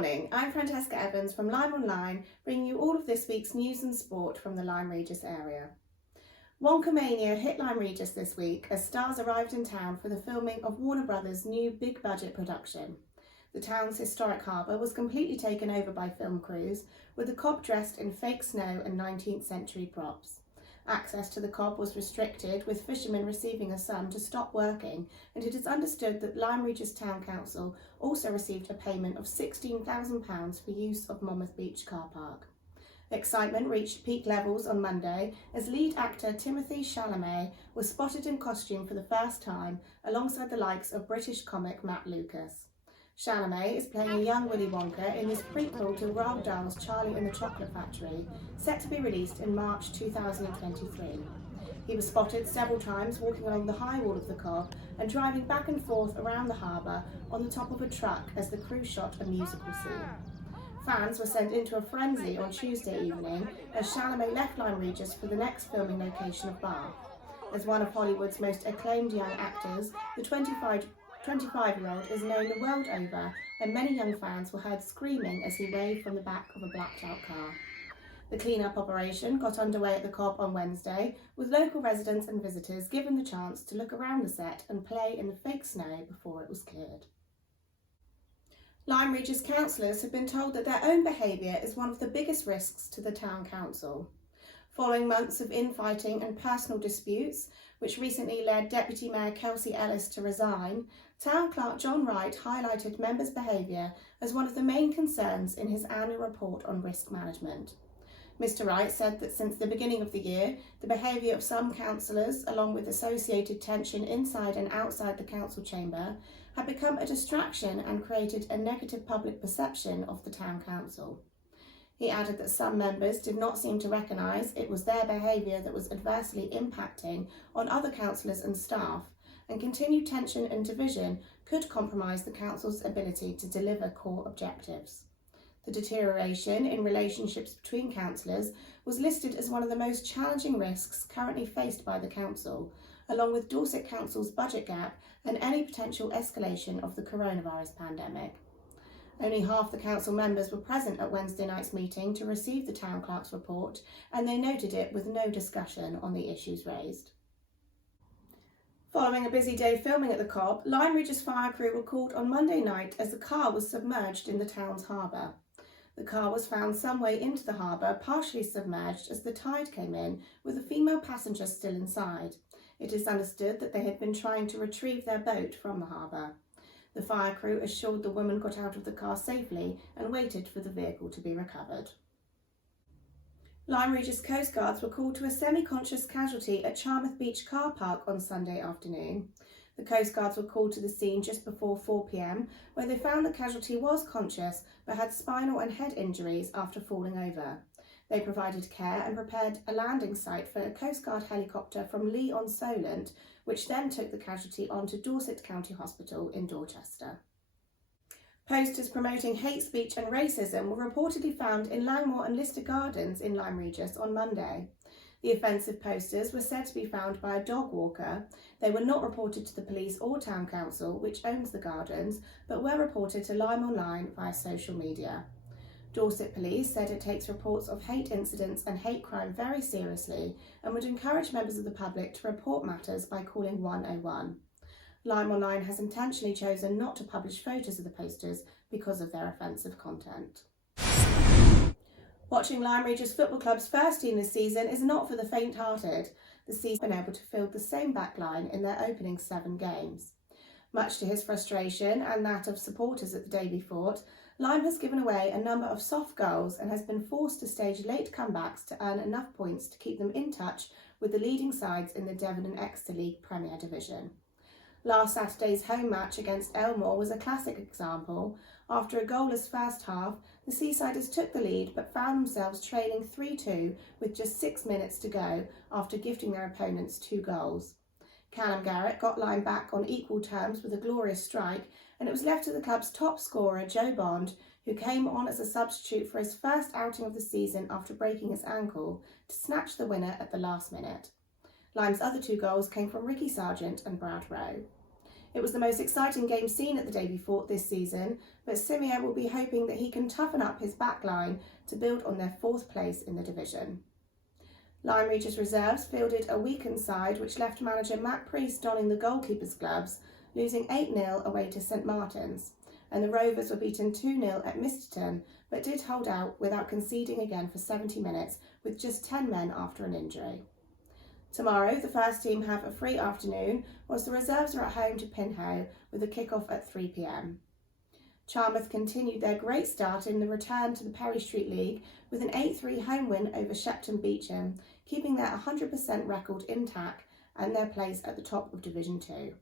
morning, I'm Francesca Evans from LymeOnline, bringing you all of this week's news and sport from the Lyme Regis area. Wonka mania hit Lyme Regis this week as stars arrived in town for the filming of Warner Brothers' new big-budget production. The town's historic harbour was completely taken over by film crews, with the Cobb dressed in fake snow and 19th century props. Access to the Cobb was restricted, with fishermen receiving a sum to stop working, and it is understood that Lyme Regis Town Council also received a payment of £16,000 for use of Monmouth Beach car park. Excitement reached peak levels on Monday as lead actor Timothée Chalamet was spotted in costume for the first time alongside the likes of British comic Matt Lucas. Chalamet is playing a young Willy Wonka in his prequel to Roald Dahl's Charlie and the Chocolate Factory, set to be released in March 2023. He was spotted several times walking along the high wall of the Cobb and driving back and forth around the harbour on the top of a truck as the crew shot a musical scene. Fans were sent into a frenzy on Tuesday evening as Chalamet left Lyme Regis for the next filming location of Bath. As one of Hollywood's most acclaimed young actors, the 25-year-old is known the world over, and many young fans were heard screaming as he waved from the back of a blacked-out car. The clean-up operation got underway at the Cobb on Wednesday, with local residents and visitors given the chance to look around the set and play in the fake snow before it was cleared. Lyme Regis councillors have been told that their own behaviour is one of the biggest risks to the town council. Following months of infighting and personal disputes, which recently led Deputy Mayor Kelsey Ellis to resign, Town Clerk John Wright highlighted members' behaviour as one of the main concerns in his annual report on risk management. Mr Wright said that since the beginning of the year, the behaviour of some councillors, along with associated tension inside and outside the council chamber, had become a distraction and created a negative public perception of the town council. He added that some members did not seem to recognise it was their behaviour that was adversely impacting on other councillors and staff, and continued tension and division could compromise the council's ability to deliver core objectives. The deterioration in relationships between councillors was listed as one of the most challenging risks currently faced by the council, along with Dorset Council's budget gap and any potential escalation of the coronavirus pandemic. Only half the council members were present at Wednesday night's meeting to receive the town clerk's report, and they noted it with no discussion on the issues raised. Following a busy day filming at the Cobb, Lyme Regis fire crew were called on Monday night as the car was submerged in the town's harbour. The car was found some way into the harbour, partially submerged as the tide came in, with a female passenger still inside. It is understood that they had been trying to retrieve their boat from the harbour. The fire crew assured the woman got out of the car safely and waited for the vehicle to be recovered. Lyme Regis coastguards were called to a semi-conscious casualty at Charmouth Beach car park on Sunday afternoon. The coastguards were called to the scene just before 4 p.m, where they found the casualty was conscious but had spinal and head injuries after falling over. They provided care and prepared a landing site for a Coast Guard helicopter from Lee on Solent, which then took the casualty on to Dorset County Hospital in Dorchester. Posters promoting hate speech and racism were reportedly found in Langmore and Lister Gardens in Lyme Regis on Monday. The offensive posters were said to be found by a dog walker. They were not reported to the police or town council, which owns the gardens, but were reported to LymeOnline via social media. Dorset Police said it takes reports of hate incidents and hate crime very seriously and would encourage members of the public to report matters by calling 101. LymeOnline has intentionally chosen not to publish photos of the posters because of their offensive content. Watching Lyme Regis Football Club's first team this season is not for the faint-hearted. The season has been able to field the same backline in their opening 7 games. Much to his frustration and that of supporters at the Davy Fort, Lyme has given away a number of soft goals and has been forced to stage late comebacks to earn enough points to keep them in touch with the leading sides in the Devon and Exeter League Premier Division. Last Saturday's home match against Elmore was a classic example. After a goalless first half, the Seasiders took the lead but found themselves trailing 3-2 with just 6 minutes to go after gifting their opponents 2 goals. Callum Garrett got Lyme back on equal terms with a glorious strike, and it was left to the club's top scorer, Joe Bond, who came on as a substitute for his first outing of the season after breaking his ankle, to snatch the winner at the last minute. Lyme's other 2 goals came from Ricky Sargent and Brad Rowe. It was the most exciting game seen at the Davy Fort this season, but Simeo will be hoping that he can toughen up his back line to build on their 4th place in the division. Lyme Regis reserves fielded a weakened side which left manager Matt Priest donning the goalkeeper's gloves, losing 8-0 away to St Martin's, and the Rovers were beaten 2-0 at Misterton, but did hold out without conceding again for 70 minutes with just 10 men after an injury. Tomorrow, the first team have a free afternoon, whilst the reserves are at home to Pinhoe with a kick-off at 3 p.m. Charmouth continued their great start in the return to the Perry Street League with an 8-3 home win over Shepton Beecham, keeping their 100% record intact and their place at the top of Division 2.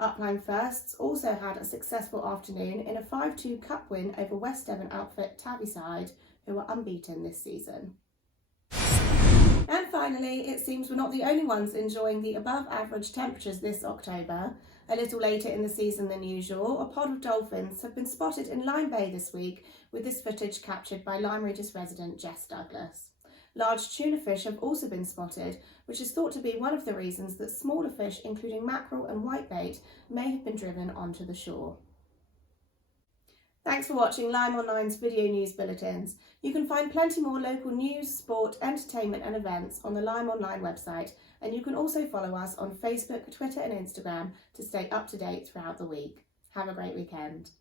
Upline Firsts also had a successful afternoon in a 5-2 cup win over West Devon outfit Tavieside, who are unbeaten this season. And finally, it seems we're not the only ones enjoying the above average temperatures this October. A little later in the season than usual, a pod of dolphins have been spotted in Lyme Bay this week, with this footage captured by Lyme Regis resident Jess Douglas. Large tuna fish have also been spotted, which is thought to be one of the reasons that smaller fish, including mackerel and whitebait, may have been driven onto the shore. Thanks for watching LymeOnline's video news bulletins. You can find plenty more local news, sport, entertainment and events on the LymeOnline website, and you can also follow us on Facebook, Twitter and Instagram to stay up to date throughout the week. Have a great weekend.